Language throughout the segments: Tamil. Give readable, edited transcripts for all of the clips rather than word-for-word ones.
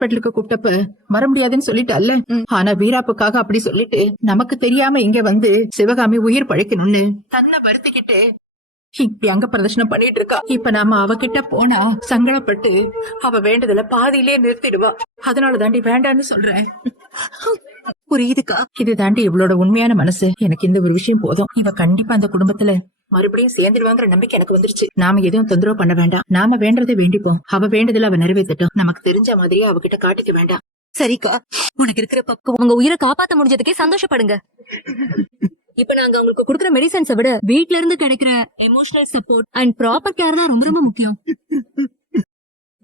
ஹாஸ்பிட்டலுக்கு கூப்பிட்டப்ப வர முடியாதுன்னு சொல்லிட்டல்ல. ஆனா வீராப்புக்காக அப்படி சொல்லிட்டு நமக்கு தெரியாம இங்க வந்து சிவகாமி உயிர் பழைக்கணும்னு தன்னை வருத்திக்கிட்டு இப்படி அங்க பிரதர்ஷனம் பண்ணிட்டு இருக்கா. இப்ப நாம அவகிட்ட போனா சங்கடப்பட்டு அவ வேண்டதுல பாதியிலே நிறுத்திடுவா. அதனால தாண்டி வேண்டான்னு சொல்றேன். புரியுதுக்கா. இது தாண்டி இவளோட உண்மையான மனசு. எனக்கு இந்த ஒரு விஷயம் போதும். இவ கண்டிப்பா அந்த குடும்பத்துல மறுபடியும் சேர்ந்துடுவாங்கிற நம்பிக்கை எனக்கு வந்துருச்சு. நாம எதுவும் தொந்தரவு பண்ண வேண்டாம். நாம வேண்டதை வேண்டிப்போம். அவ வேண்டதுல அவ நிறைவேற்றட்டும். நமக்கு தெரிஞ்ச மாதிரியே அவகிட்ட காட்டிக்க வேண்டாம். சரிக்கா, உனக்கு இருக்கிற பக்கம் உங்க உயிரை காப்பாத்த முடிஞ்சதுக்கே சந்தோஷப்படுங்க. இப்ப நாங்க உங்களுக்கு கொடுக்குற மெடிசன்ஸை விட வீட்ல இருந்து கிடைக்கிற emotional support and proper care தான் ரொம்ப ரொம்ப முக்கியம்.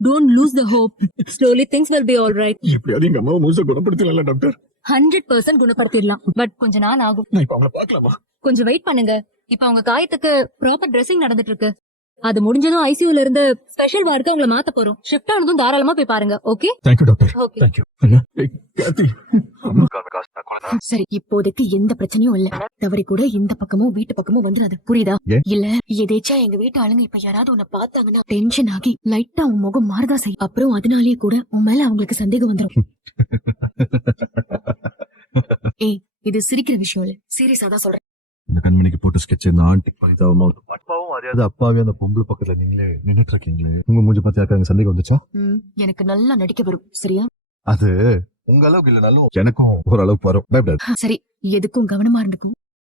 Don't lose the hope. Slowly things will be all right. எப்படியாவது எங்க அம்மாவை முழுசா குணப்படுத்தல டாக்டர். 100% குணப்படுத்திடலாம். பட் கொஞ்ச நாள் ஆகும். நான் இப்ப அவங்கள பாக்கலாமா? கொஞ்சம் வெயிட் பண்ணுங்க. இப்ப அவங்க காயத்துக்கு ப்ராப்பர் ட்ரெஸ்ஸிங் நடந்துட்டு இருக்கு. அது முடிஞ்சதும் ஐசியூல இருந்து ஸ்பெஷல் வார்டுக்கு உங்களை மாத்த போறோம். ஷிஃப்ட் ஆனதும் தாராளமா போய் பாருங்க. Okay? Thank you doctor. Okay. Thank you. Karthi. சரி, இப்போதைக்கு எந்த பிரச்சனையும் இல்ல. தவறி கூட இந்த பக்கமும் வீட்டு பக்கமும் வந்துடாது. புரியுதா? இல்ல எதேச்சா எங்க வீட்டு ஆளுங்க இப்ப யாராவது உன்னை பார்த்தாங்கன்னா டென்ஷன் ஆகி லைட்டா உன் முகம் மாறுதா செய்யும். அப்புறம் அதனாலேயே கூட உன் மேல அவங்களுக்கு சந்தேகம் வந்துடும். ஏய், இது சிரிக்கிற விஷயம் இல்ல, சீரியஸா தான் சொல்றேன். இந்த கண்மணிக்கு போட்டு ஸ்கெட்ச் இந்த ஆண்டி பரிதாபமா அப்பாவும் அறியாத அப்பாவே அந்த பொம்பளை பக்கத்துல நீங்களே நின்னுட்டு இருக்கீங்களே. உங்க மூஞ்சி பார்த்து யாருக்காங்க சந்தேகம் வந்துச்சா? எனக்கு நல்லா நடிக்க வரும். சரியா? அது உங்க அளவுக்கு இல்லனாலும் எனக்கும் ஓரளவுக்கு வரும். சரி, எதுக்கும் கவனமா இருந்துக்கும்.